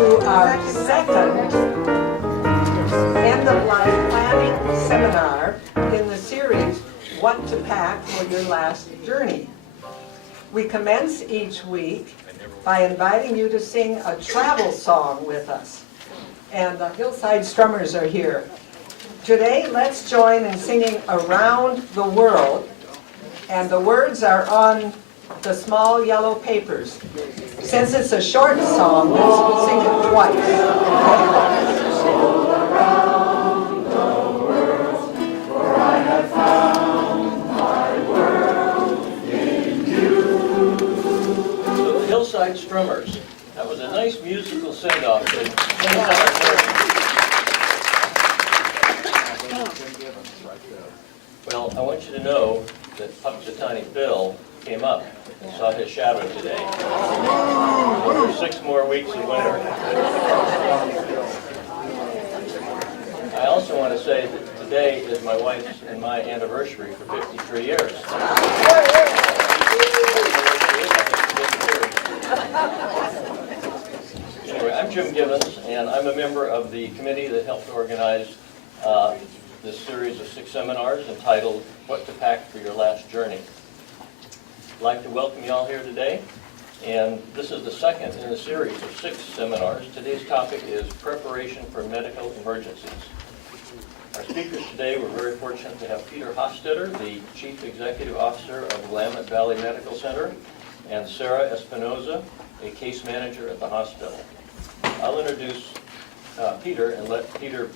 to our second end-of-life planning seminar in the series, What to Pack for Your Last Journey. We commence each week by inviting you to sing a travel song with us. And the Hillside Strummers are here. Today, let's join in singing Around the World. And the words are on the small yellow papers. Since it's a short song, let's sing it twice. Hillside Strummers. That was a nice musical sing-off. Well, I want you to know that Punxsutawney Phil came up and saw his shadow today. For 6 more weeks of winter. I also want to say that today is my wife's and my anniversary for 53 years. Anyway, I'm Jim Givens, and I'm a member of the committee that helped organize this series of 6 seminars entitled, What to Pack for Your Last Journey. I'd like to welcome you all here today, and this is the second in a series of 6 seminars. Today's topic is Preparation for Medical Emergencies. Our speakers today, we're very fortunate to have Peter HOFSTETTER, the Chief Executive Officer of Willamette Valley Medical Center, and Sarah Espinoza, a case manager at the hospital. I'll introduce Peter and let Peter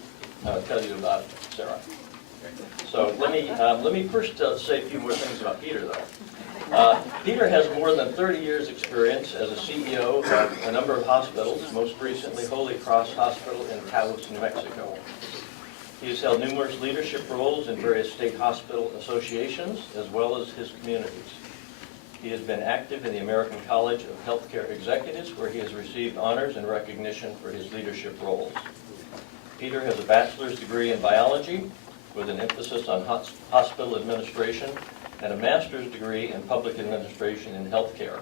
tell you about Sarah. So let me first say a few more things about Peter, though. Peter has more than 30 years' experience as a CEO of a number of hospitals, most recently Holy Cross Hospital in Taos, New Mexico. He has held numerous leadership roles in various state hospital associations, as well as his communities. He has been active in the American College of Healthcare Executives, where he has received honors and recognition for his leadership roles. Peter has a bachelor's degree in biology with an emphasis on hospital administration and a master's degree in public administration in healthcare.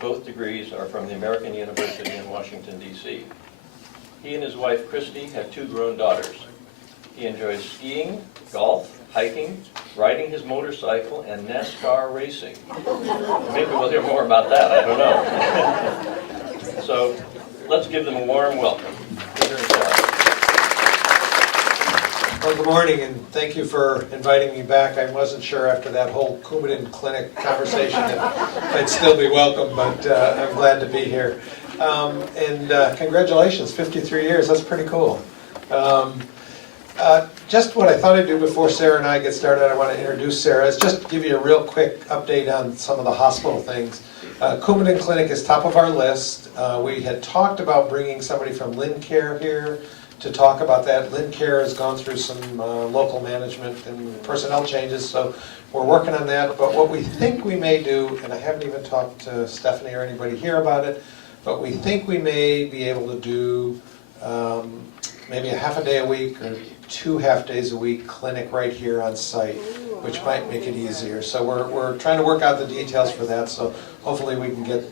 Both degrees are from the American University in Washington, D.C. He and his wife, Christy, have 2 grown daughters. He enjoys skiing, golf, hiking, riding his motorcycle, and NASCAR racing. Maybe we'll hear more about that, I don't know. So let's give them a warm welcome. Peter and Sarah. Well, good morning, and thank you for inviting me back. I wasn't sure after that whole Coumadin Clinic conversation if I'd still be welcome, but I'm glad to be here. Congratulations, 53 years, that's pretty cool. Just what I thought I'd do before Sarah and I get started, I want to introduce Sarah, is just give you a real quick update on some of the hospital things. Coumadin Clinic is top of our list. We had talked about bringing somebody from Lincare here to talk about that. Lincare has gone through some local management and personnel changes, so we're working on that. But what we think we may do, and I haven't even talked to Stephanie or anybody here about it, but we think we may be able to do maybe a half a day a week or 2 half-days a week clinic right here on site, which might make it easier. So we're trying to work out the details for that, so hopefully we can get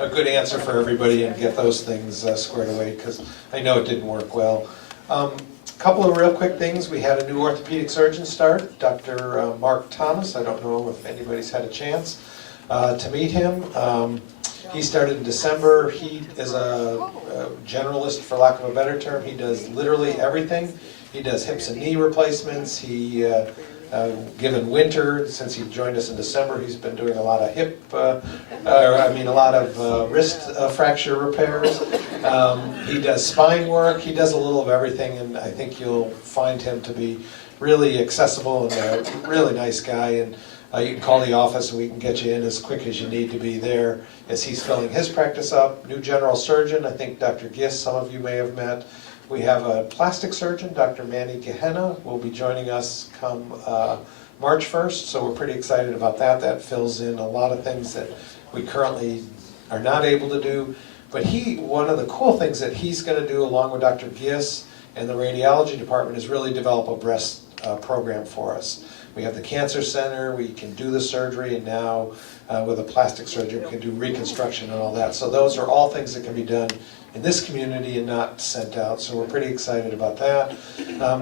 a good answer for everybody and get those things squared away, because I know it didn't work well. Couple of real quick things. We had a new orthopedic surgeon start, Dr. Mark Thomas. I don't know if anybody's had a chance to meet him. He started in December. He is a generalist, for lack of a better term. He does literally everything. He does hips and knee replacements. He, given winter, since he joined us in December, he's been doing a lot of wrist fracture repairs. He does spine work. He does a little of everything, and I think you'll find him to be really accessible and a really nice guy. And you can call the office and we can get you in as quick as you need to be there as he's filling his practice up. New general surgeon, I think Dr. Giss, some of you may have met. We have a plastic surgeon, Dr. Manny Gehenna, will be joining us come March 1st, so we're pretty excited about that. That fills in a lot of things that we currently are not able to do. But one of the cool things that he's going to do along with Dr. Giss and the radiology department is really develop a breast program for us. We have the cancer center, we can do the surgery, and now with a plastic surgery, we can do reconstruction and all that. So those are all things that can be done in this community and not sent out, so we're pretty excited about that.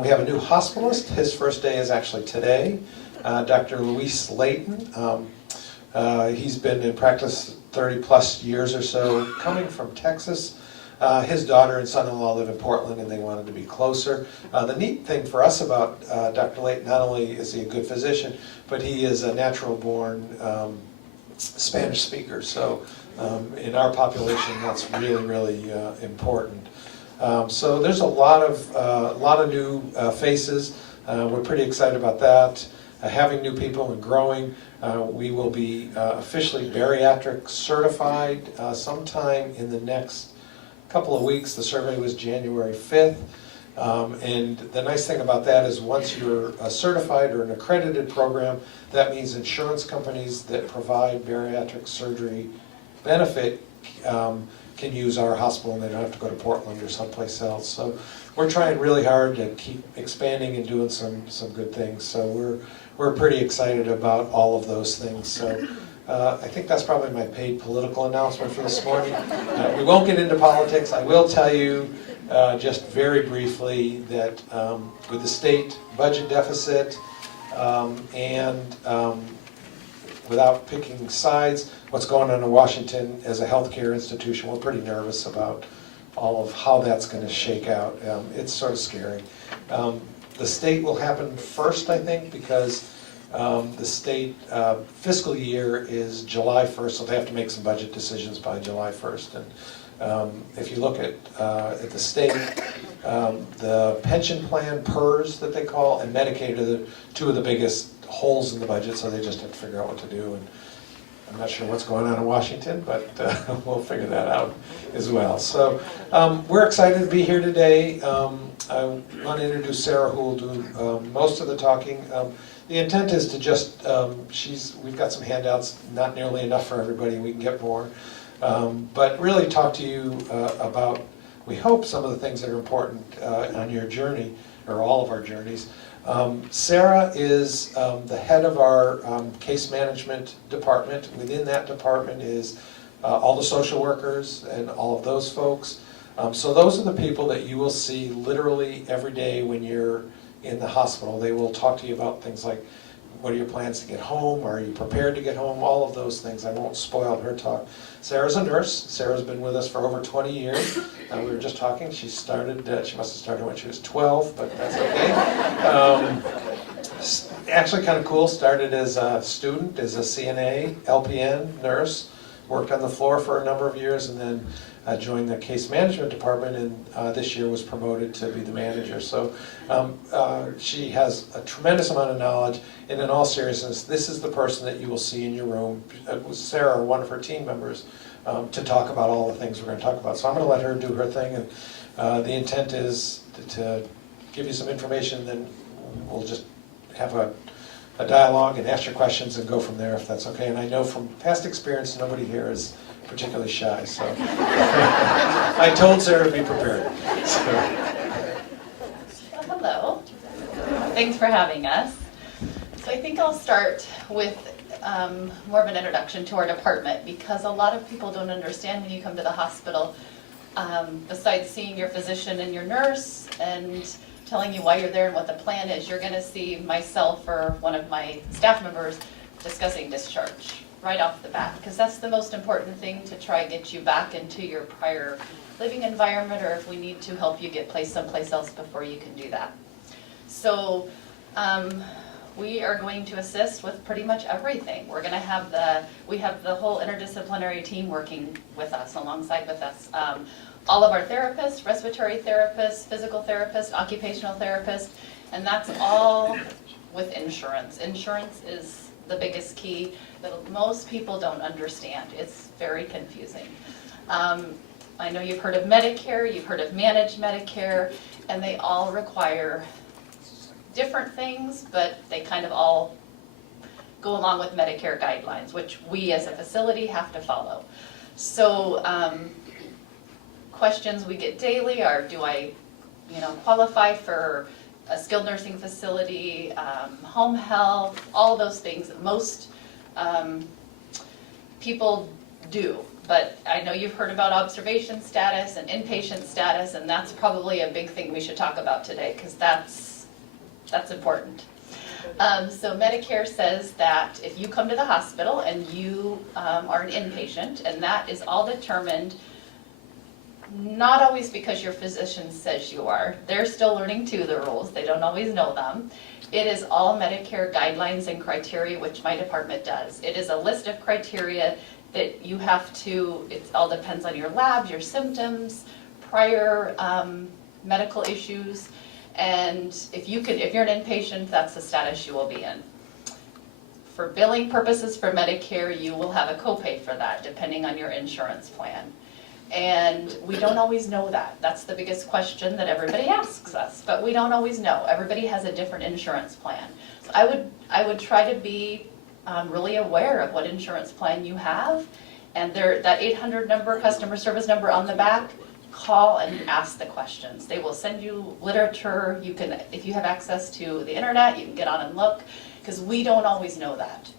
We have a new hospitalist. His first day is actually today, Dr. Luis Layton. He's been in practice 30 plus years or so, coming from Texas. His daughter and son-in-law live in Portland and they wanted to be closer. The neat thing for us about Dr. Layton, not only is he a good physician, but he is a natural-born Spanish speaker. So in our population, that's really, really important. So there's a lot of new faces. We're pretty excited about that. Having new people and growing. We will be officially bariatric certified sometime in the next couple of weeks. The survey was January 5th. And the nice thing about that is once you're certified or an accredited program, that means insurance companies that provide bariatric surgery benefit can use our hospital and they don't have to go to Portland or someplace else. So we're trying really hard to keep expanding and doing some good things. So we're pretty excited about all of those things. So I think that's probably my paid political announcement for this morning. We won't get into politics. I will tell you just very briefly that with the state budget deficit and without picking sides, what's going on in Washington as a healthcare institution, we're pretty nervous about all of how that's going to shake out. It's sort of scary. The state will happen first, I think, because the state fiscal year is July 1st, so they have to make some budget decisions by July 1st. And if you look at the state, the pension plan, PERS that they call, and Medicaid are the two of the biggest holes in the budget, so they just have to figure out what to do. And I'm not sure what's going on in Washington, but we'll figure that out as well. So we're excited to be here today. I want to introduce Sarah, who will do most of the talking. The intent is to just, we've got some handouts, not nearly enough for everybody, we can get more. But really talk to you about, we hope, some of the things that are important on your journey, or all of our journeys. Sarah is the head of our case management department. Within that department is all the social workers and all of those folks. So those are the people that you will see literally every day when you're in the hospital. They will talk to you about things like, what are your plans to get home? Are you prepared to get home? All of those things. I won't spoil her talk. Sarah's a nurse. Sarah's been with us for over 20 years. We were just talking. She started, she must have started when she was 12, but that's okay. Actually kind of cool. Started as a student, as a CNA, LPN, nurse. Worked on the floor for a number of years and then joined the case management department, and this year was promoted to be the manager. So she has a tremendous amount of knowledge, and in all seriousness, this is the person that you will see in your room, with Sarah, or one of her team members, to talk about all the things we're going to talk about. So I'm going to let her do her thing, and the intent is to give you some information, and then we'll just have a dialogue and ask your questions and go from there, if that's okay. And I know from past experience, nobody here is particularly shy, so I told Sarah to be prepared. So. Well, hello. Thanks for having us. So I think I'll start with more of an introduction to our department, because a lot of people don't understand when you come to the hospital, besides seeing your physician and your nurse and telling you why you're there and what the plan is, you're going to see myself or one of my staff members discussing discharge right off the bat, because that's the most important thing, to try and get you back into your prior living environment, or if we need to help you get placed someplace else before you can do that. So we are going to assist with pretty much everything. We're going to have we have the whole interdisciplinary team working with us, alongside with us. All of our therapists, respiratory therapists, physical therapists, occupational therapists, and that's all with insurance. Insurance is the biggest key that most people don't understand. It's very confusing. I know you've heard of Medicare, you've heard of managed Medicare, and they all require different things, but they kind of all go along with Medicare guidelines, which we as a facility have to follow. So questions we get daily are, do I qualify for a skilled nursing facility, home health, all those things that most people do. But I know you've heard about observation status and inpatient status, and that's probably a big thing we should talk about today, because that's important. So Medicare says that if you come to the hospital and you are an inpatient, and that is all determined, not always because your physician says you are. They're still learning too the rules. They don't always know them. It is all Medicare guidelines and criteria, which my department does. It is a list of criteria that you have to, it all depends on your labs, your symptoms, prior medical issues, and if you're an inpatient, that's the status you will be in. For billing purposes for Medicare, you will have a copay for that, depending on your insurance plan. And we don't always know that. That's the biggest question that everybody asks us, but we don't always know. Everybody has a different insurance plan. So I would try to be really aware of what insurance plan you have, and that 800 number, customer service number on the back, call and ask the questions. They will send you literature. You can, if you have access to the internet, you can get on and look, because we don't always know that.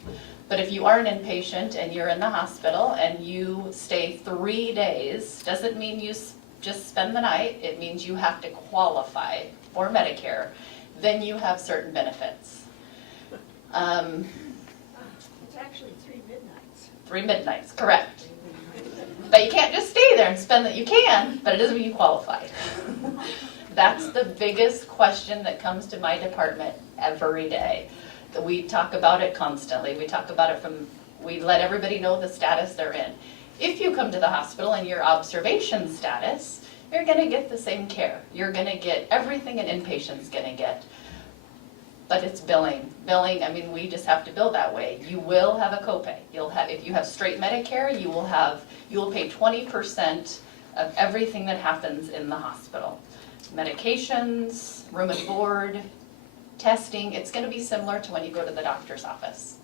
But if you are an inpatient and you're in the hospital and you stay 3 days, doesn't mean you just spend the night. It means you have to qualify for Medicare. Then you have certain benefits. It's actually 3 midnights. 3 midnights, correct. But you can't just stay there and spend it. You can, but it doesn't mean you qualify. That's the biggest question that comes to my department every day. We talk about it constantly. We talk about it we let everybody know the status they're in. If you come to the hospital in your observation status, you're gonna get the same care. You're gonna get everything an inpatient's gonna get. But it's billing. Billing, I mean, we just have to bill that way. You will have a copay. If you have straight Medicare, you will pay 20% of everything that happens in the hospital. Medications, room and board, testing, it's going to be similar to when you go to the doctor's office.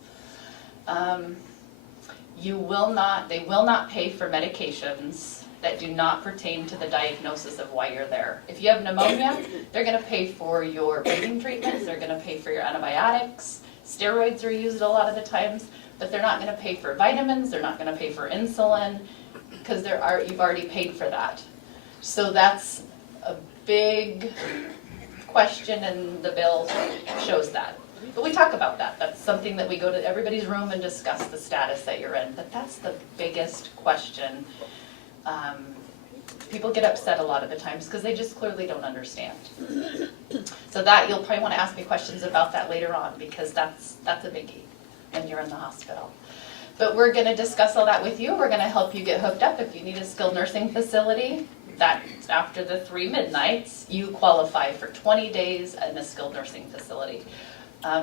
They will not pay for medications that do not pertain to the diagnosis of why you're there. If you have pneumonia, they're going to pay for your breathing treatments, they're going to pay for your antibiotics, steroids are used a lot of the times, but they're not going to pay for vitamins, they're not going to pay for insulin, because you've already paid for that. So that's a big question, and the bill shows that. But we talk about that. That's something that we go to everybody's room and discuss the status that you're in. But that's the biggest question. People get upset a lot of the times because they just clearly don't understand. So that you'll probably want to ask me questions about that later on, because that's a biggie when you're in the hospital. But we're going to discuss all that with you. We're going to help you get hooked up. If you need a skilled nursing facility, that after the 3 midnights, you qualify for 20 days in a skilled nursing facility.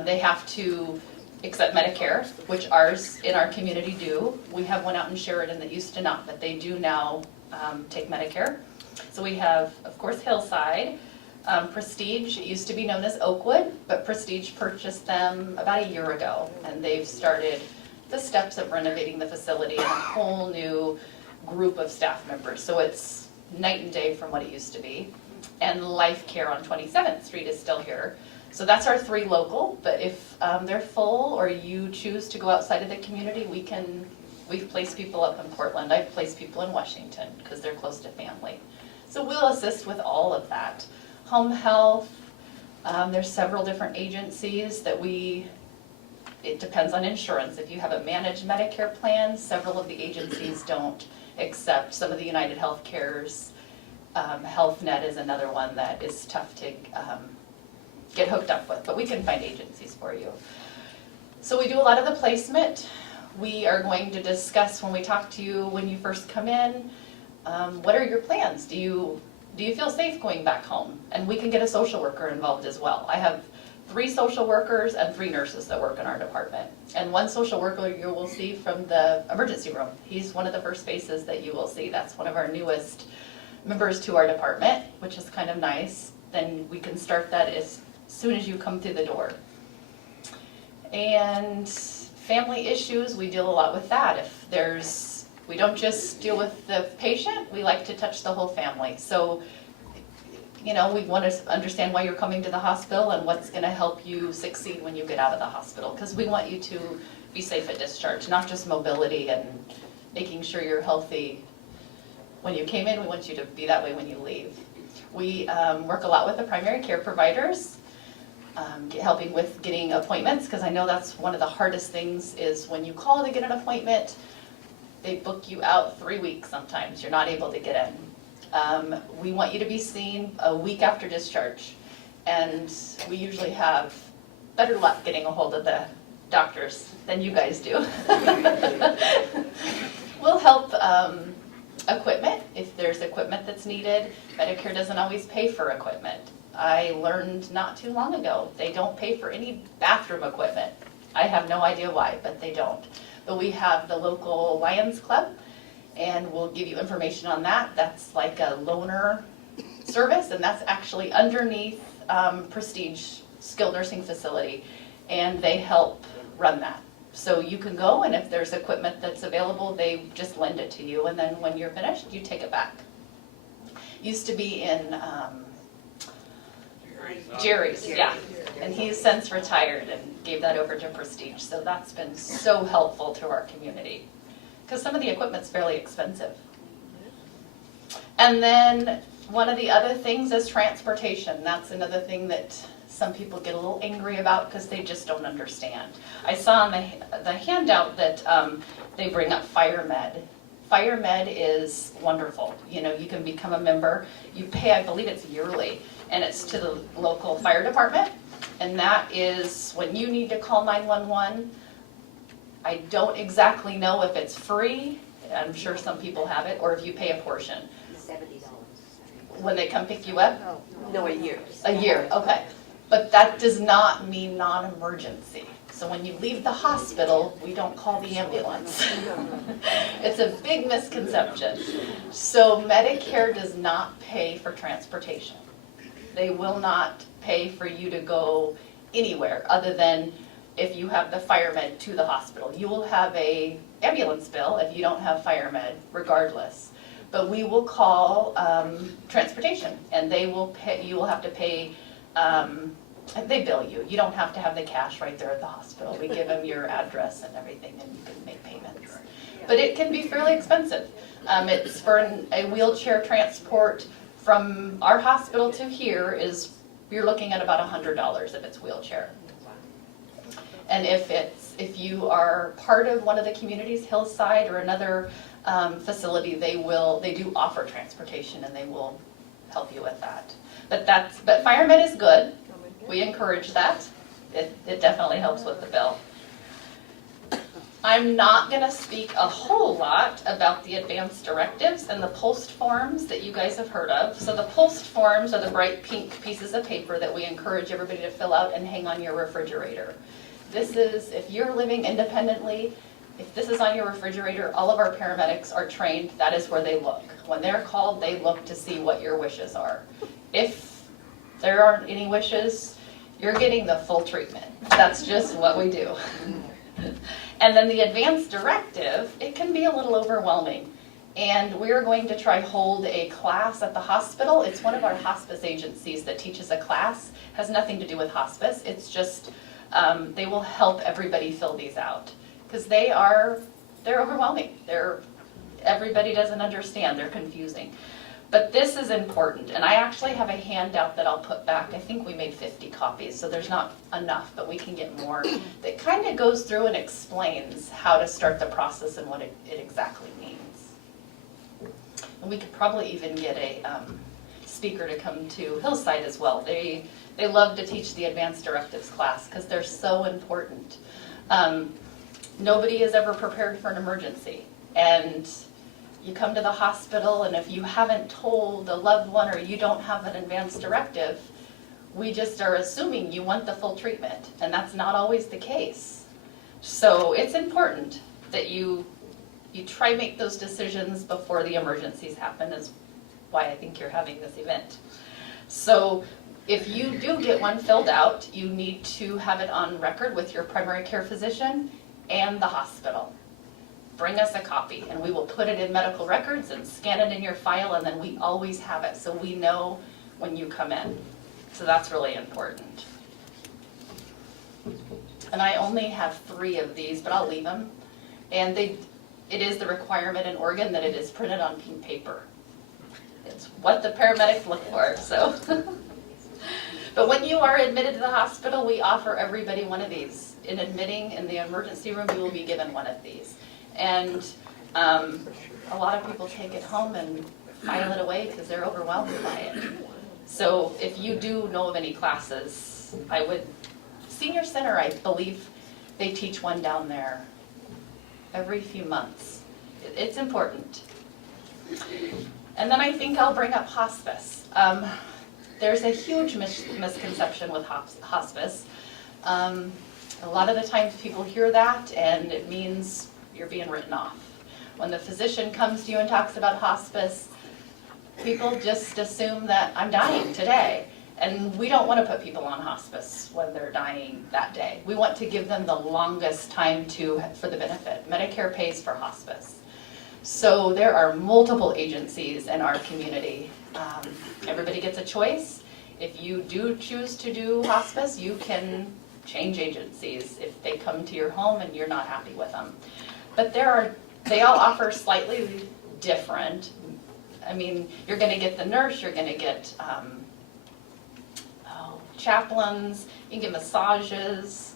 They have to accept Medicare, which ours in our community do. We have one out in Sheridan that used to not, but they do now take Medicare. So we have, of course, Hillside. Prestige, it used to be known as Oakwood, but Prestige purchased them about a year ago, and they've started the steps of renovating the facility and a whole new group of staff members. So it's night and day from what it used to be. And Life Care on 27th Street is still here. So that's our 3 local, but if they're full or you choose to go outside of the community, we've placed people up in Portland. I've placed people in Washington because they're close to family. So we'll assist with all of that. Home health, there's several different agencies that it depends on insurance. If you have a managed Medicare plan, several of the agencies don't accept. Some of the United Healthcare's, HealthNet is another one that is tough to get hooked up with, but we can find agencies for you. So we do a lot of the placement. We are going to discuss when we talk to you when you first come in, what are your plans? Do you feel safe going back home? And we can get a social worker involved as well. I have 3 social workers and 3 nurses that work in our department. And 1 social worker you will see from the emergency room. He's one of the first faces that you will see. That's one of our newest members to our department, which is kind of nice. Then we can start that as soon as you come through the door. And family issues, we deal a lot with that. We don't just deal with the patient, we like to touch the whole family. So you know, we want to understand why you're coming to the hospital and what's going to help you succeed when you get out of the hospital. Because we want you to be safe at discharge, not just mobility and making sure you're healthy when you came in. We want you to be that way when you leave. We work a lot with the primary care providers, helping with getting appointments, because I know that's one of the hardest things is when you call to get an appointment, they book you out 3 weeks sometimes. You're not able to get in. We want you to be seen a week after discharge, and we usually have better luck getting a hold of the doctors than you guys do. We'll help equipment, if there's equipment that's needed. Medicare doesn't always pay for equipment. I learned not too long ago, they don't pay for any bathroom equipment. I have no idea why, but they don't. But we have the local Lions Club, and we'll give you information on that. That's like a loaner service, and that's actually underneath Prestige Skilled Nursing Facility, and they help run that. So you can go, and if there's equipment that's available, they just lend it to you, and then when you're finished, you take it back. Used to be in Jerry's, yeah, and he's since retired and gave that over to Prestige, so that's been so helpful to our community, because some of the equipment's fairly expensive. And then one of the other things is transportation. That's another thing that some people get a little angry about because they just don't understand. I saw on the handout that they bring up Fire Med. Fire Med is wonderful. You know, you can become a member. You pay, I believe it's yearly, and it's to the local fire department. And that is when you need to call 911. I don't exactly know if it's free. I'm sure some people have it, or if you pay a portion. $70. When they come pick you up? No, a year. A year, okay. But that does not mean non-emergency. So when you leave the hospital, we don't call the ambulance. It's a big misconception. So Medicare does not pay for transportation. They will not pay for you to go anywhere other than if you have the Fire Med to the hospital. You will have a ambulance bill if you don't have Fire Med, regardless. But we will call transportation, and they will pay. You will have to pay. They bill you. You don't have to have the cash right there at the hospital. We give them your address and everything, and you can make payments. But it can be fairly expensive. It's for a wheelchair transport from our hospital to here is you're looking at about $100 if it's wheelchair. And if you are part of one of the communities, Hillside or another facility, they do offer transportation, and they will help you with that. But Fire Med is good. We encourage that. It definitely helps with the bill. I'm not going to speak a whole lot about the advanced directives and the POST forms that you guys have heard of. So the POST forms are the bright pink pieces of paper that we encourage everybody to fill out and hang on your refrigerator. This is, if you're living independently, if this is on your refrigerator, all of our paramedics are trained, that is where they look. When they're called, they look to see what your wishes are. If there aren't any wishes, you're getting the full treatment. That's just what we do. And then the advanced directive, it can be a little overwhelming. And we're going to try hold a class at the hospital. It's one of our hospice agencies that teaches a class. Has nothing to do with hospice. It's just, they will help everybody fill these out. Because they're overwhelming. Everybody doesn't understand, they're confusing. But this is important, and I actually have a handout that I'll put back. I think we made 50 copies, so there's not enough, but we can get more. That kind of goes through and explains how to start the process and what it exactly means. And we could probably even get a speaker to come to Hillside as well. They love to teach the advanced directives class because they're so important. Nobody is ever prepared for an emergency, and you come to the hospital, and if you haven't told a loved one or you don't have an advanced directive, we just are assuming you want the full treatment, and that's not always the case. So it's important that you try to make those decisions before the emergencies happen, is why I think you're having this event. So if you do get one filled out, you need to have it on record with your primary care physician and the hospital. Bring us a copy, and we will put it in medical records and scan it in your file, and then we always have it, so we know when you come in. So that's really important. And I only have 3 of these, but I'll leave them. And it is the requirement in Oregon that it is printed on pink paper. It's what the paramedics look for, so. But when you are admitted to the hospital, we offer everybody one of these. In admitting in the emergency room, you will be given one of these. And a lot of people take it home and file it away because they're overwhelmed by it. So if you do know of any classes, Senior Center, I believe they teach one down there every few months. It's important. And then I think I'll bring up hospice. There's a huge misconception with hospice. A lot of the times people hear that and it means you're being written off. When the physician comes to you and talks about hospice, people just assume that I'm dying today. And we don't want to put people on hospice when they're dying that day. We want to give them the longest time for the benefit. Medicare pays for hospice. So there are multiple agencies in our community. Everybody gets a choice. If you do choose to do hospice, you can change agencies if they come to your home and you're not happy with them. But they all offer slightly different. I mean, you're going to get the nurse, you're going to get chaplains, you can get massages.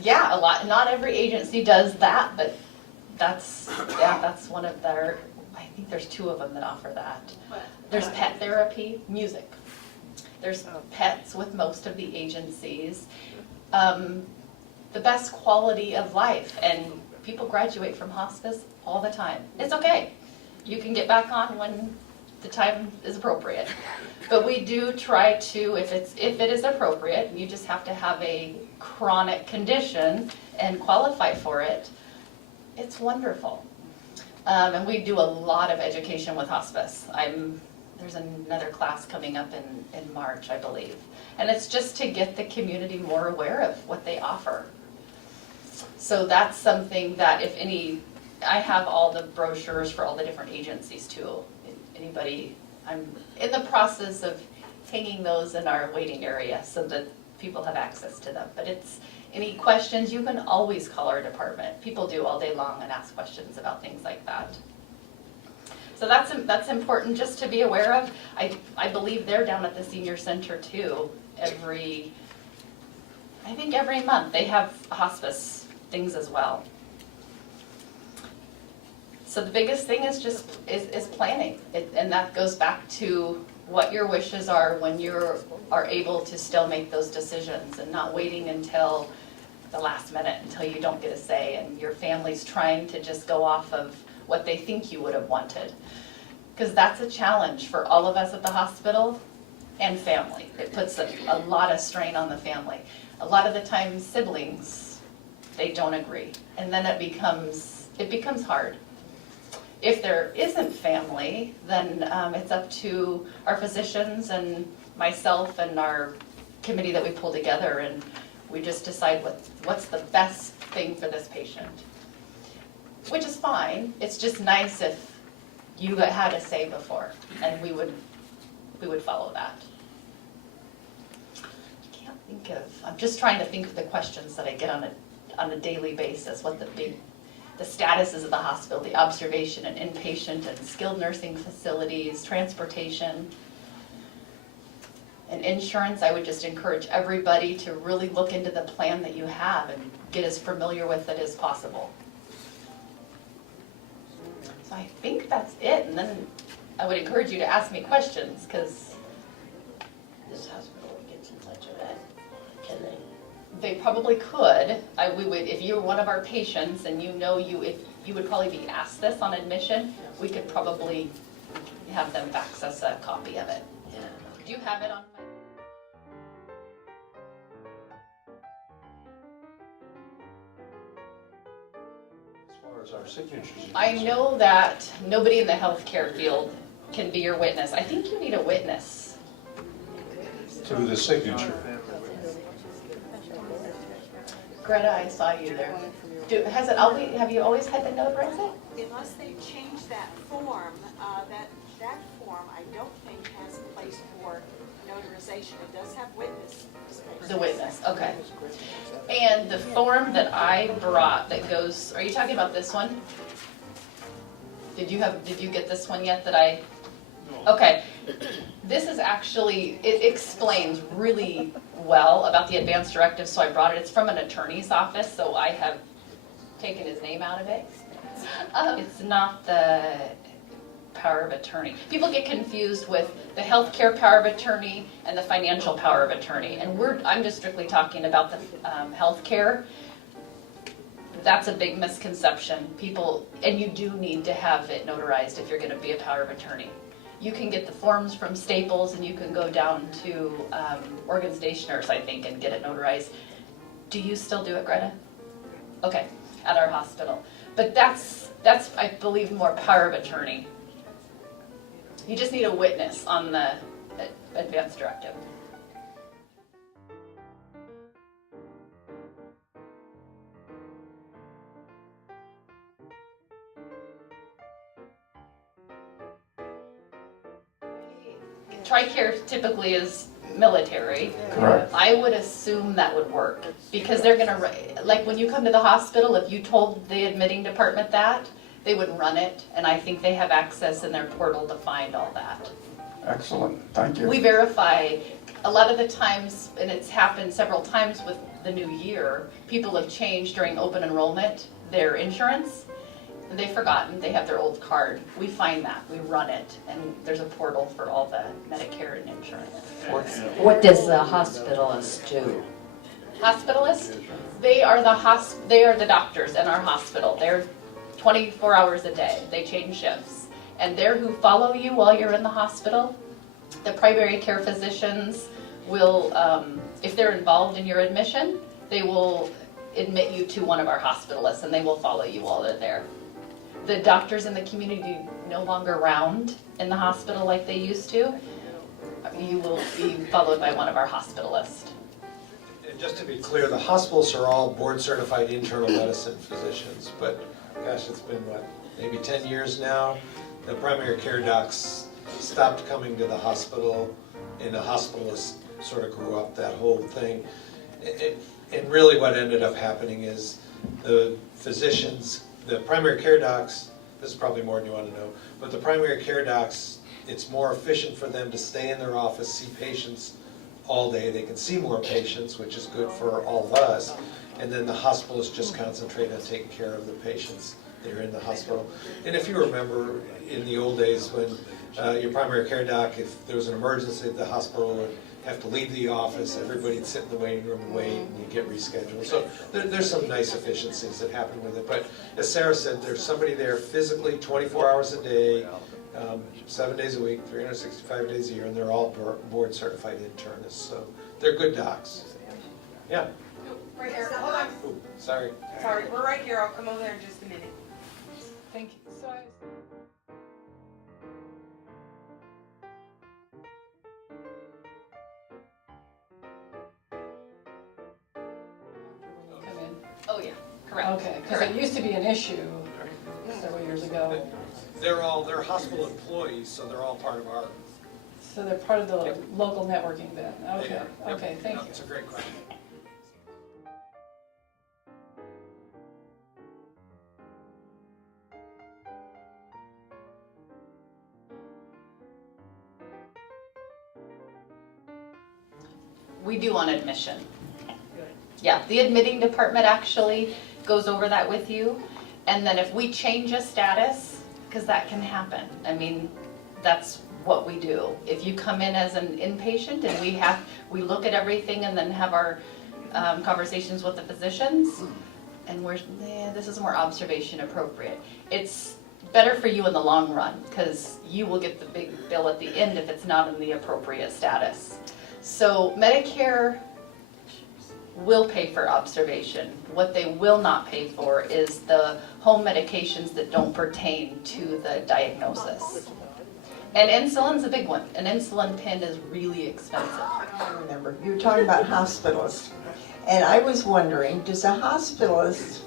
Yeah, a lot. Not every agency does that, but that's one of their, I think there's 2 of them that offer that. There's pet therapy, music. There's pets with most of the agencies. The best quality of life, and people graduate from hospice all the time. It's okay. You can get back on when the time is appropriate. But we do try to, if it is appropriate, you just have to have a chronic condition and qualify for it. It's wonderful. And we do a lot of education with hospice. There's another class coming up in March, I believe. And it's just to get the community more aware of what they offer. So that's something that I have all the brochures for all the different agencies too. Anybody, I'm in the process of hanging those in our waiting area so that people have access to them. But any questions, you can always call our department. People do all day long and ask questions about things like that. So that's important just to be aware of. I believe they're down at the senior center too. I think every month they have hospice things as well. So the biggest thing is just is planning, and that goes back to what your wishes are when you are able to still make those decisions and not waiting until the last minute, until you don't get a say and your family's trying to just go off of what they think you would have wanted. Because that's a challenge for all of us at the hospital and family. It puts a lot of strain on the family. A lot of the time siblings, they don't agree, and then it becomes hard. If there isn't family, then it's up to our physicians and myself and our committee that we pull together, and we just decide what's the best thing for this patient. Which is fine. It's just nice if you had a say before, and we would follow that. I can't think of. I'm just trying to think of the questions that I get on a daily basis. What the status is of the hospital, the observation and inpatient and skilled nursing facilities, transportation, and insurance. I would just encourage everybody to really look into the plan that you have and get as familiar with it as possible. So I think that's it, and then I would encourage you to ask me questions, because This hospital gets in touch with that, can they? they probably could. We would, if you were one of our patients and if you would probably be asked this on admission, we could probably have them fax us a copy of it. Yeah. Do you have it on? As far as our signatures. I know that nobody in the healthcare field can be your witness. I think you need a witness. To the signature. Greta, I saw you there. Have you always had to notarize it? Unless they change that form, that form, I don't think organization, it does have witness. The witness, okay. And the form that I brought that goes, are you talking about this one? Did you get this one yet that I? Okay. This is actually, it explains really well about the advance directive, so I brought it. It's from an attorney's office, so I have taken his name out of it. It's not the power of attorney. People get confused with the healthcare power of attorney and the financial power of attorney. And I'm just strictly talking about the healthcare. That's a big misconception. People, and you do need to have it notarized if you're going to be a power of attorney. You can get the forms from Staples and you can go down to Organ Stationers, I think, and get it notarized. Do you still do it, Greta? Okay, at our hospital. But that's I believe, more power of attorney. You just need a witness on the advance directive. TRICARE typically is military. Correct. I would assume that would work because they're gonna, like when you come to the hospital, if you told the admitting department that, they would run it, and I think they have access in their portal to find all that. Excellent, thank you. We verify, a lot of the times, and it's happened several times with the new year, people have changed during open enrollment, their insurance, and they've forgotten, they have their old card. We find that, we run it, and there's a portal for all the Medicare and insurance. What does the hospitalist do? Hospitalists, they are the doctors in our hospital. They're 24 hours a day. They change shifts. And they're who follow you while you're in the hospital. The primary care physicians will, if they're involved in your admission, they will admit you to one of our hospitalists and they will follow you while they're there. The doctors in the community no longer round in the hospital like they used to. You will be followed by one of our hospitalists. And just to be clear, the hospitals are all board-certified internal medicine physicians, but gosh, it's been what, maybe 10 years now? The primary care docs stopped coming to the hospital, and the hospitalists sort of grew up that whole thing. And really what ended up happening is the physicians, the primary care docs, this is probably more than you want to know, but the primary care docs, it's more efficient for them to stay in their office, see patients all day. They can see more patients, which is good for all of us. And then the hospitalists just concentrate on taking care of the patients that are in the hospital. And if you remember in the old days when your primary care doc, if there was an emergency at the hospital, would have to leave the office, everybody'd sit in the waiting room and wait, and you get rescheduled. So there's some nice efficiencies that happen with it. But as Sarah said, there's somebody there physically 24 hours a day, 7 days a week, 365 days a year, and they're all board certified internists. So they're good docs. Yeah. Right here, hold on. Ooh, sorry. Sorry, we're right here. I'll come over there in just a minute. Thank you. So Oh yeah, correct. Okay, because it used to be an issue several years ago. They're hospital employees, so they're all part of our. So they're part of the local networking then? Okay, Yep. okay, thank No, you. it's a great question. We do on admission. Yeah, the admitting department actually goes over that with you. And then if we change a status, because that can happen. I mean, that's what we do. If you come in as an inpatient and we look at everything and then have our conversations with the physicians, and this is more observation appropriate. It's better for you in the long run because you will get the big bill at the end if it's not in the appropriate status. So Medicare will pay for observation. What they will not pay for is the home medications that don't pertain to the diagnosis. And insulin's a big one. An insulin pen is really expensive. I remember, you were talking about hospitalists. And I was wondering, does a hospitalist,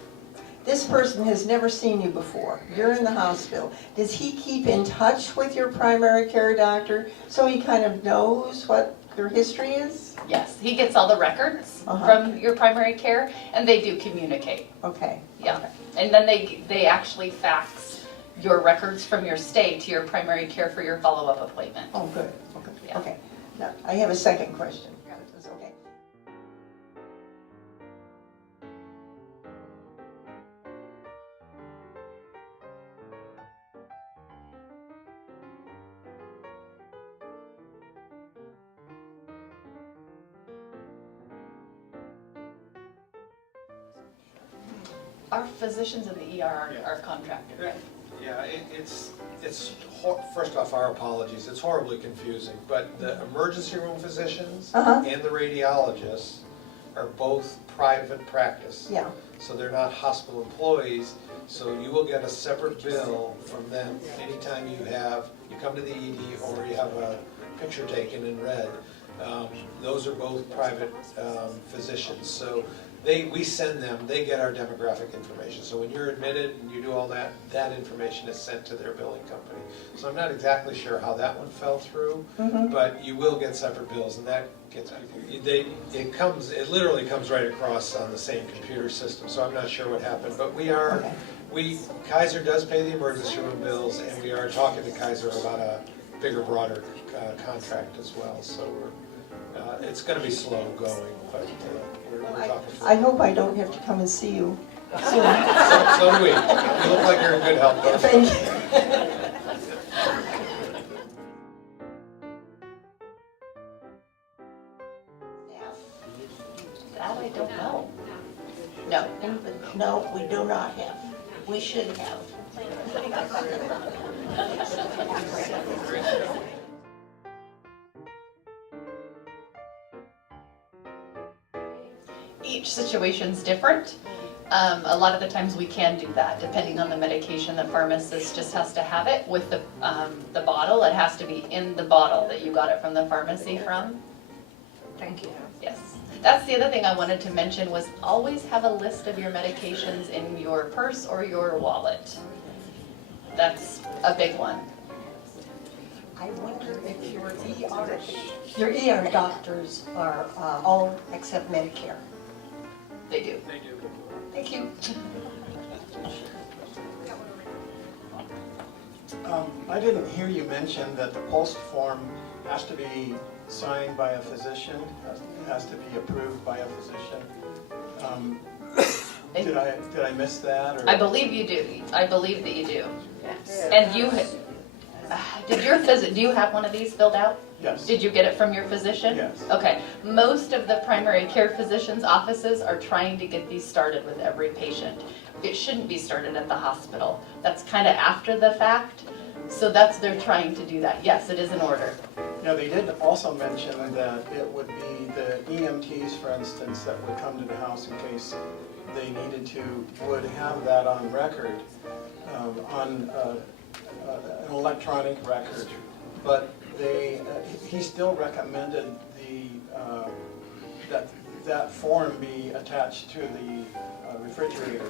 this person has never seen you before, you're in the hospital, does he keep in touch with your primary care doctor so he kind of knows what their history is? Yes, he gets all the records Uh-huh. from your primary care, and they do communicate. Okay. Yeah, and then they actually fax your records from your stay to your primary care for your follow-up appointment. Oh, good, okay, Yeah. okay. Now, I have a second question. That's okay. Our physicians in the ER are contracted, right? Yeah, first off, our apologies, it's horribly confusing, but the emergency room physicians Uh-huh. and the radiologists are both private practice. Yeah, So they're not hospital employees, so you will get a separate bill from them anytime you come to the ED or you have a picture taken in red. Those are both private physicians, so we send them, they get our demographic information. So when you're admitted and you do all that, that information is sent to their billing company. So I'm not exactly sure how that one fell through, but you will get separate bills, and that gets people, it literally comes right across on the same computer system, so I'm not sure what happened. But Kaiser does pay the emergency room bills, and we are talking to Kaiser about a bigger, broader contract as well. So it's going to be slow going, but we're talking. I hope I don't have to come and see you soon. So do we. You look like you're in good health, though. Thank you. That I don't know. No. No, we do not have. We should have. Each situation's different. A lot of the times we can do that, depending on the medication. The pharmacist just has to have it with the bottle. It has to be in the bottle that you got it from the pharmacy from. Thank you. Yes. That's the other thing I wanted to mention was always have a list of your medications in your purse or your wallet. That's a big one. I wonder if your ER doctors are all accept Medicare. They do. Thank you. I didn't hear you mention that the post form has to be signed by a physician, has to be approved by a physician. Did I miss that? Or? I believe you do. I believe that you do. And you, do you have one of these filled out? Yes. Did you get it from your physician? Yes. Okay. Most of the primary care physicians' offices are trying to get these started with every patient. It shouldn't be started at the hospital. That's kind of after the fact. So they're trying to do that. Yes, it is in order. Yeah, they did also mention that it would be the EMTs, for instance, that would come to the house in case they needed to, would have that on record, on an electronic record. But he still recommended that form be attached to the refrigerator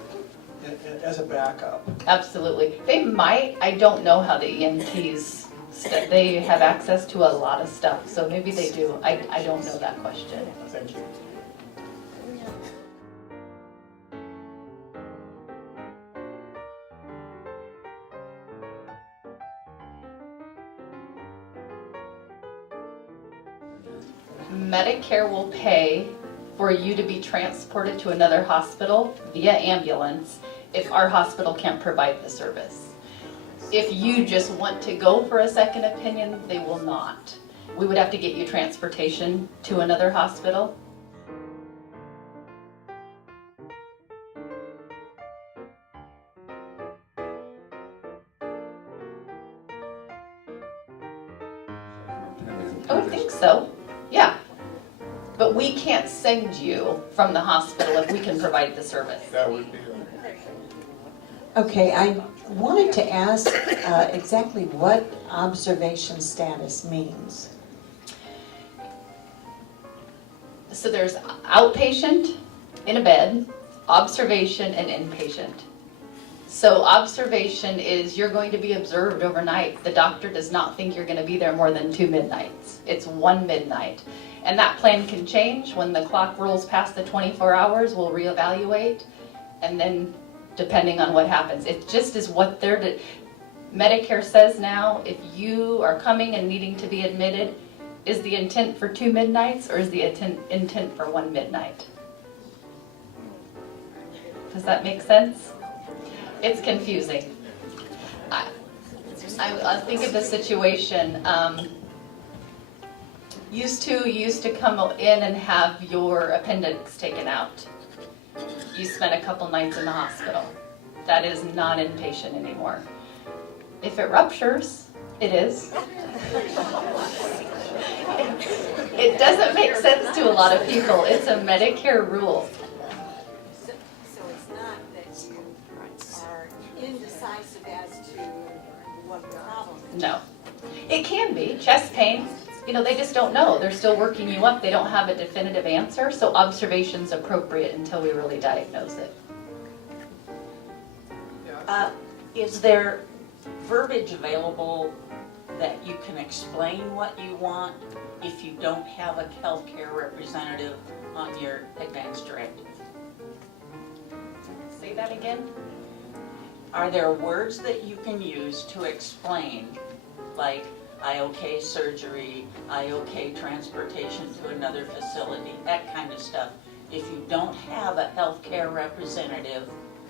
as a backup. Absolutely. They might. I don't know how the EMTs, they have access to a lot of stuff, so maybe they do. I don't know that question. Thank you. Medicare will pay for you to be transported to another hospital via ambulance if our hospital can't provide the service. If you just want to go for a second opinion, they will not. We would have to get you transportation to another hospital. I would think so, yeah. But we can't send you from the hospital if we can provide the service. That would be Okay, I wanted to ask exactly what observation status means. So there's outpatient, in a bed, observation, and inpatient. So observation is you're going to be observed overnight. The doctor does not think you're going to be there more than 2 midnights. It's 1 midnight. And that plan can change. When the clock rolls past the 24 hours, we'll reevaluate. And then depending on what happens, it just is what Medicare says now, if you are coming and needing to be admitted, is the intent for 2 midnights or is the intent for 1 midnight? Does that make sense? It's confusing. I think of the situation, used to come in and have your appendix taken out. You spent a couple nights in the hospital. That is not inpatient anymore. If it ruptures, it is. It doesn't make sense to a lot of people. It's a Medicare rule. So it's not that you are indecisive as to what the problem is? No. It can be. Chest pain, they just don't know. They're still working you up. They don't have a definitive answer, so observation's appropriate until we really diagnose it. Is there verbiage available that you can explain what you want if you don't have a healthcare representative on your advance directive? Say that again? Are there words that you can use to explain, like I okay surgery, I okay transportation to another facility, that kind of stuff, if you don't have a healthcare representative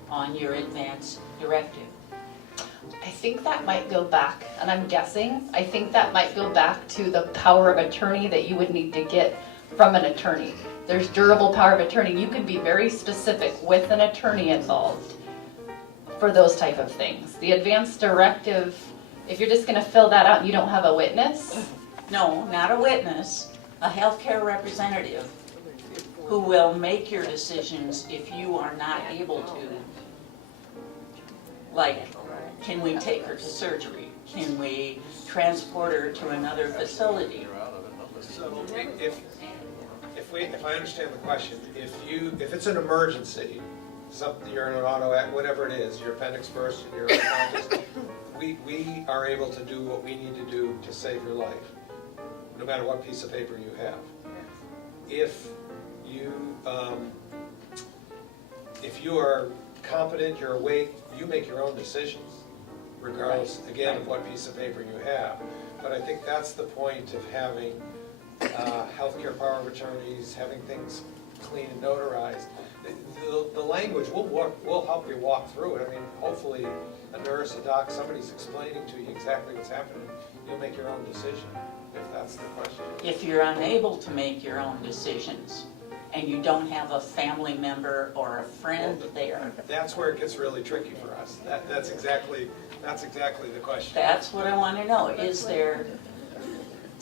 on your advance directive? I think that might go back, and I'm guessing, I think that might go back to the power of attorney that you would need to get from an attorney. There's durable power of attorney. You could be very specific with an attorney involved for those type of things. The advance directive, if you're just gonna fill that out and you don't have a witness? No, not a witness, a healthcare representative who will make your decisions if you are not able to. Like, can we take her to surgery? Can we transport her to another facility? So if I understand the question, if it's an emergency, something, you're in an auto, whatever it is, your appendix burst, your appendix, we are able to do what we need to do to save your life, no matter what piece of paper you have. If you are competent, you're awake, you make your own decisions, regardless, again, of what piece of paper you have. But I think that's the point of having healthcare power of attorneys, having things clean and notarized. The language, we'll help you walk through it. I mean, hopefully a nurse, a doc, somebody's explaining to you exactly what's happening. You'll make your own decision, if that's the question. If you're unable to make your own decisions and you don't have a family member or a friend there. That's where it gets really tricky for us. That's exactly the question. That's what I want to know. Is there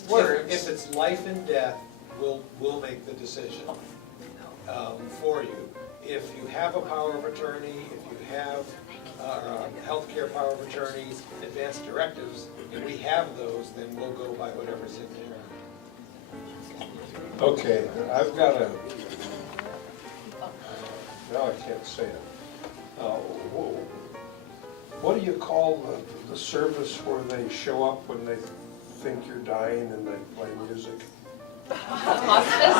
words? If it's life and death, we'll make the decision for you. If you have a power of attorney, if you have healthcare power of attorney, advance directives, if we have those, then we'll go by whatever's in there. Okay, I've got a, now I can't say it. What do you call the service where they show up when they think you're dying and they play music? Hospice?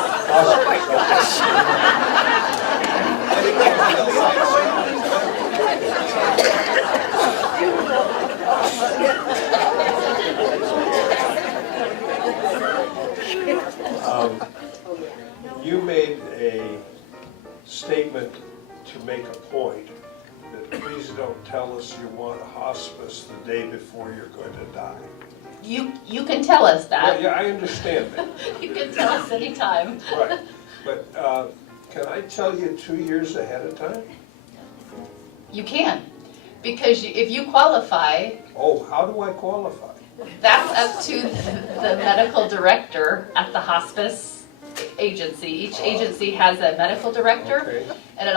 You made a statement to make a point that please don't tell us you want a hospice the day before you're going to die. You can tell us that. Yeah, I understand that. You can tell us anytime. Right, but can I tell you 2 years ahead of time? You can, because if you qualify, Oh, how do I qualify? that's up to the medical director at the hospice agency. Each agency has a medical director, Okay. and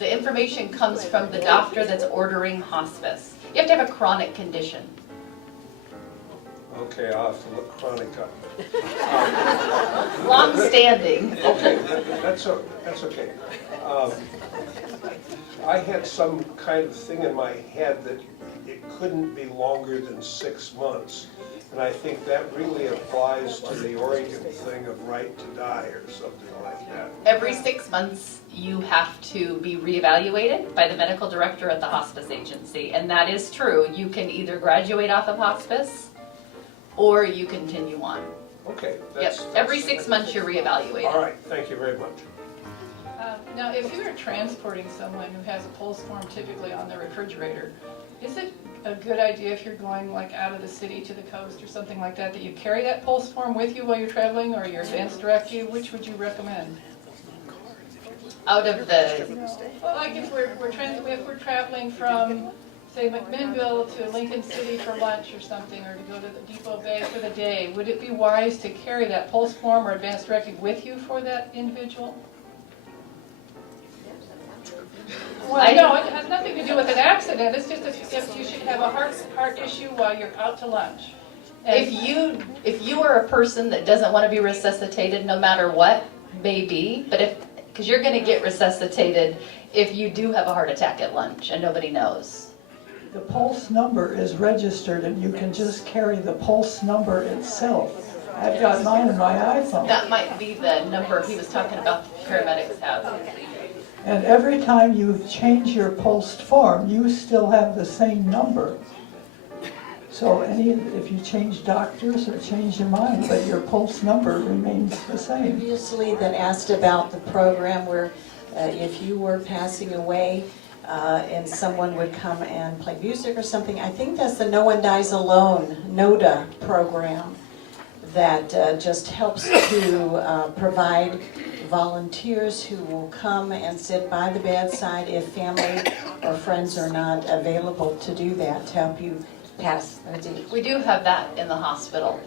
the information comes from the doctor that's ordering hospice. You have to have a chronic condition. Okay, I'll have to look chronic up. Long-standing. Okay, that's okay. I had some kind of thing in my head that it couldn't be longer than 6 months. And I think that really applies to the Oregon thing of right to die or something like that. Every 6 months, you have to be reevaluated by the medical director at the hospice agency. And that is true. You can either graduate off of hospice or you continue on. Okay. Yep, every 6 months you're reevaluated. All right, thank you very much. Now, if you are transporting someone who has a pulse form typically on their refrigerator, is it a good idea if you're going like out of the city to the coast or something like that, that you carry that pulse form with you while you're traveling, or your advanced directive? Which would you recommend? Out of the, Well, like if we're traveling from, say, McMinnville to Lincoln City for lunch or something, or to go to the Depot Bay for the day, would it be wise to carry that pulse form or advanced directive with you for that individual? Well, no, it has nothing to do with an accident. It's just if you should have a heart issue while you're out to lunch. And if you are a person that doesn't want to be resuscitated no matter what, maybe, but because you're going to get resuscitated if you do have a heart attack at lunch and nobody knows. The pulse number is registered and you can just carry the pulse number itself. I've got mine in my iPhone. That might be the number he was talking about the paramedics have. And every time you change your pulsed form, you still have the same number. So if you change doctors or change your mind, but your pulse number remains the same. Previously that asked about the program where if you were passing away and someone would come and play music or something, I think that's the No One Dies Alone, NODA program that just helps to provide volunteers who will come and sit by the bedside if family or friends are not available to do that, to help you pass the day. We do have that in the hospital,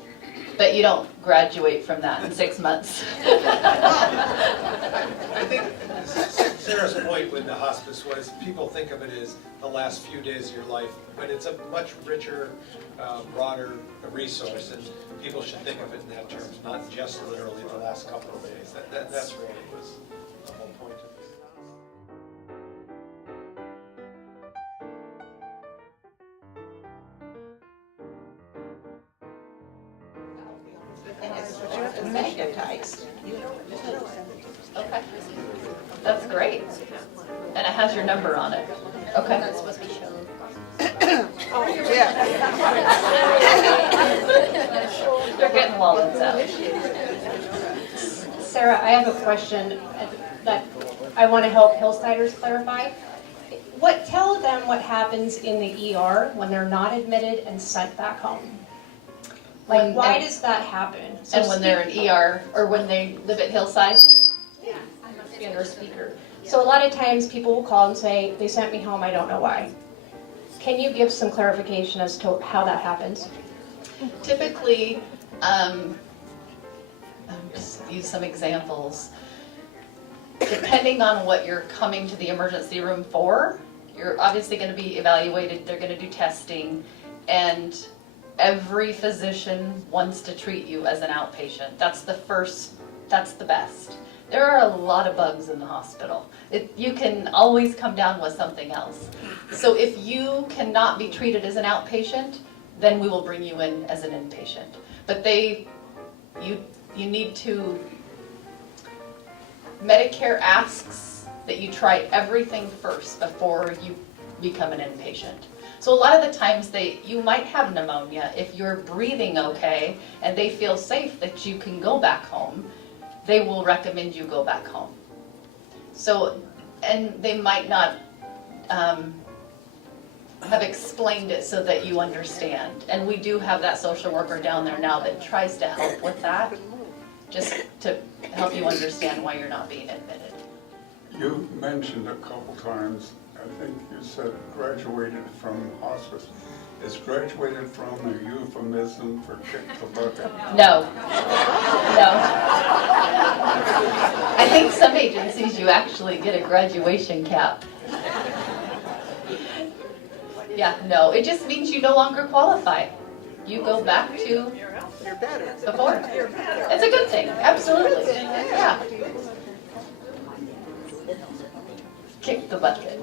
but you don't graduate from that in 6 months. I think Sarah's point with the hospice was people think of it as the last few days of your life, but it's a much richer, broader resource, and people should think of it in that terms, not just literally the last couple of days. That's really was the whole point of this. Magnetized. Okay, that's great. And it has your number on it. Okay. They're getting wallets out. Sarah, I have a question that I want to help Hillsiders clarify. Tell them what happens in the ER when they're not admitted and sent back home. Like, why does that happen? And when they're in ER, or when they live at Hillside? Yeah, I must be under a speaker. So a lot of times people will call and say, they sent me home, I don't know why. Can you give some clarification as to how that happens? Typically, just use some examples. Depending on what you're coming to the emergency room for, you're obviously going to be evaluated, they're going to do testing, and every physician wants to treat you as an outpatient. That's the best. There are a lot of bugs in the hospital. You can always come down with something else. So if you cannot be treated as an outpatient, then we will bring you in as an inpatient. But you need to, Medicare asks that you try everything first before you become an inpatient. So a lot of the times you might have pneumonia. If you're breathing okay and they feel safe that you can go back home, they will recommend you go back home. So, and they might not have explained it so that you understand. And we do have that social worker down there now that tries to help with that, just to help you understand why you're not being admitted. You mentioned a couple times, I think you said graduated from hospice. Is graduated from a euphemism for kick the bucket? No. No. I think some agencies you actually get a graduation cap. Yeah, no, it just means you no longer qualify. You go back to before. It's a good thing, absolutely. Yeah. kick the bucket.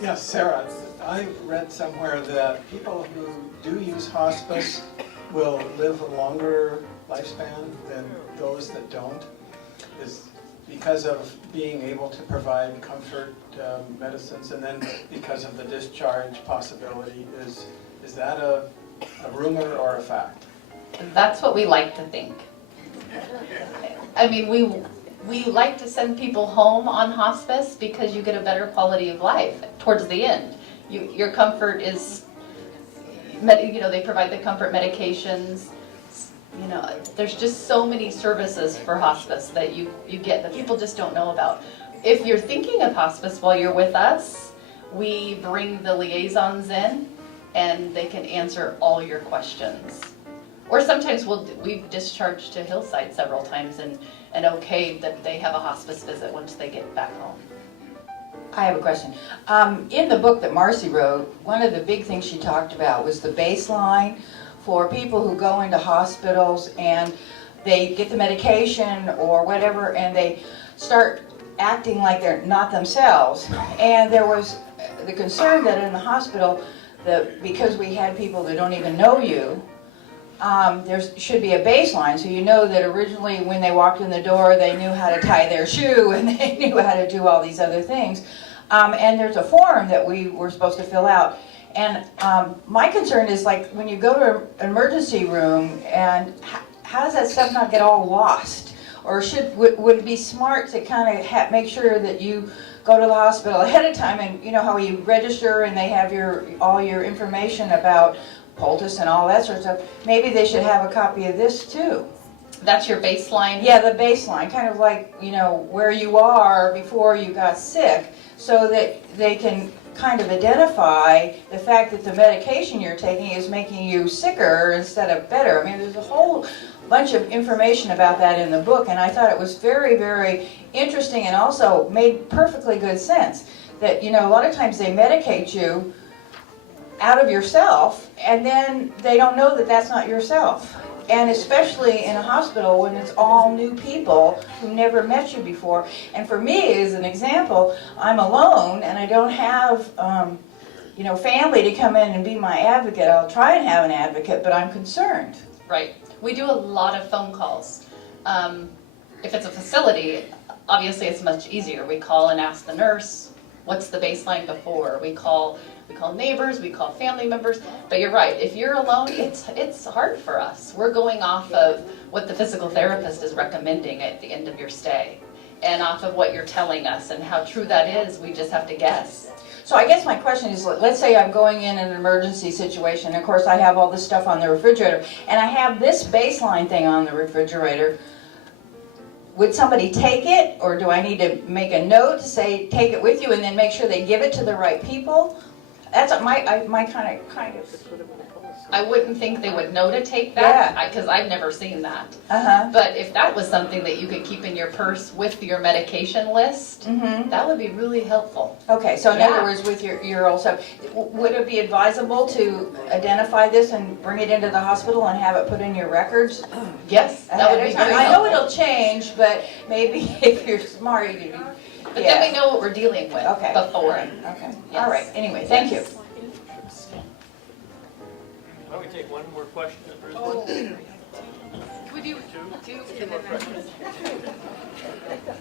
Yes, Sarah, I read somewhere that people who do use hospice will live a longer lifespan than those that don't. Is because of being able to provide comfort medicines, and then because of the discharge possibility. Is that a rumor or a fact? That's what we like to think. I mean, we like to send people home on hospice because you get a better quality of life towards the end. Your comfort is, they provide the comfort medications. There's just so many services for hospice that you get that people just don't know about. If you're thinking of hospice while you're with us, we bring the liaisons in and they can answer all your questions. Or sometimes we've discharged to Hillside several times and okayed that they have a hospice visit once they get back home. I have a question. In the book that Marcy wrote, one of the big things she talked about was the baseline for people who go into hospitals and they get the medication or whatever and they start acting like they're not themselves. And there was the concern that in the hospital, because we had people that don't even know you, there should be a baseline, so you know that originally when they walked in the door they knew how to tie their shoe and they knew how to do all these other things. And there's a form that we were supposed to fill out. And my concern is, like, when you go to an emergency room, and how does that stuff not get all lost? Or would it be smart to kind of make sure that you go to the hospital ahead of time, and you know how you register and they have all your information about poultice and all that sort of stuff. Maybe they should have a copy of this too. That's your baseline? Yeah, the baseline, kind of like, where you are before you got sick, so that they can kind of identify the fact that the medication you're taking is making you sicker instead of better. I mean, there's a whole bunch of information about that in the book, and I thought it was very, very interesting and also made perfectly good sense. That, a lot of times they medicate you out of yourself, and then they don't know that that's not yourself. And especially in a hospital when it's all new people who never met you before. And for me, as an example, I'm alone and I don't have family to come in and be my advocate. I'll try and have an advocate, but I'm concerned. Right. We do a lot of phone calls. If it's a facility, obviously it's much easier. We call and ask the nurse, what's the baseline before? We call neighbors, we call family members, but you're right, if you're alone, it's hard for us. We're going off of what the physical therapist is recommending at the end of your stay, and off of what you're telling us, and how true that is, we just have to guess. So I guess my question is, let's say I'm going in an emergency situation, of course I have all this stuff on the refrigerator, and I have this baseline thing on the refrigerator. Would somebody take it, or do I need to make a note to say, take it with you, and then make sure they give it to the right people? That's my kind of. I wouldn't think they would know to take that, because I've never seen that. But if that was something that you could keep in your purse with your medication list, that would be really helpful. Okay, so in other words, with your old stuff, would it be advisable to identify this and bring it into the hospital and have it put in your records? Yes, that would be very I helpful. know it'll change, but maybe if you're smart, you can. But then we know what we're dealing with before. Okay. Yes. All right. Anyway, thank you. Why don't we take one more question? Can we do two?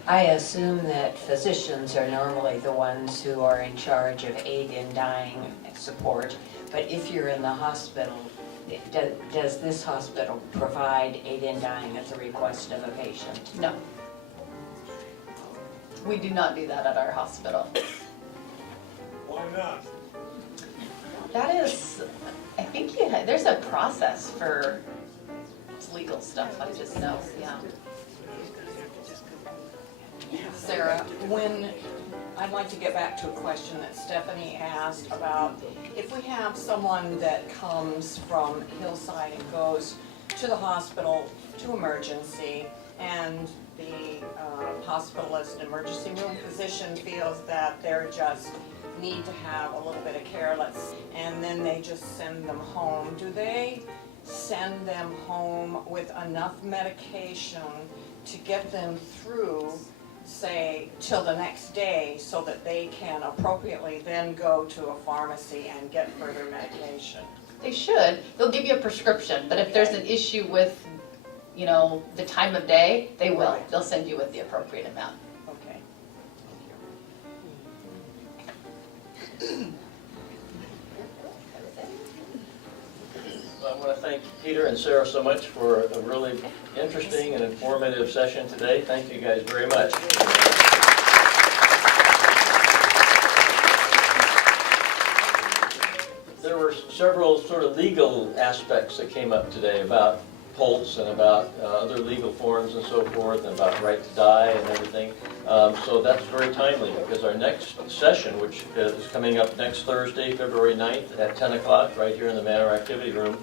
I assume that physicians are normally the ones who are in charge of aid in dying support, but if you're in the hospital, does this hospital provide aid in dying at the request of a patient? No. We do not do that at our hospital. Why not? That is, I think there's a process for legal stuff, I just know, yeah. Sarah, I'd like to get back to a question that Stephanie asked about if we have someone that comes from Hillside and goes to the hospital to emergency, and the hospitalist, emergency room physician feels that they're just need to have a little bit of care, and then they just send them home. Do they send them home with enough medication to get them through, say, till the next day so that they can appropriately then go to a pharmacy and get further medication? They should. They'll give you a prescription, but if there's an issue with, you know, the time of day, they will. Right. They'll send you with the appropriate amount. Okay. I want to thank Peter and Sarah so much for a really interesting and informative session today. Thank you guys very much. There were several sort of legal aspects that came up today about Pulse and about other legal forms and so forth, and about right to die and everything. So that's very timely, because our next session, which is coming up next Thursday, February 9th at 10 o'clock, right here in the Manor Activity Room,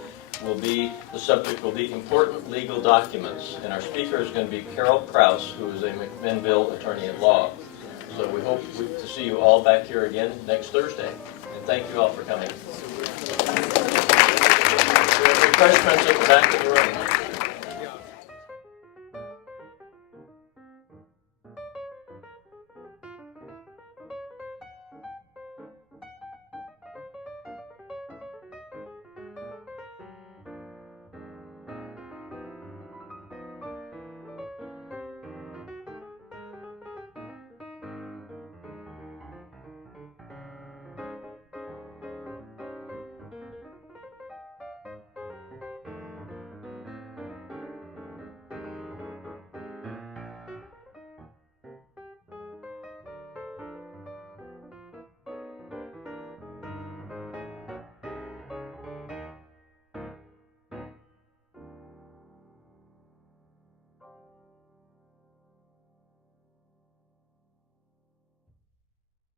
the subject will be important legal documents. And our speaker is going to be Carol Krause, who is a McMinnville attorney at law. So we hope to see you all back here again next Thursday. And thank you all for coming. Refreshments at the back of the room.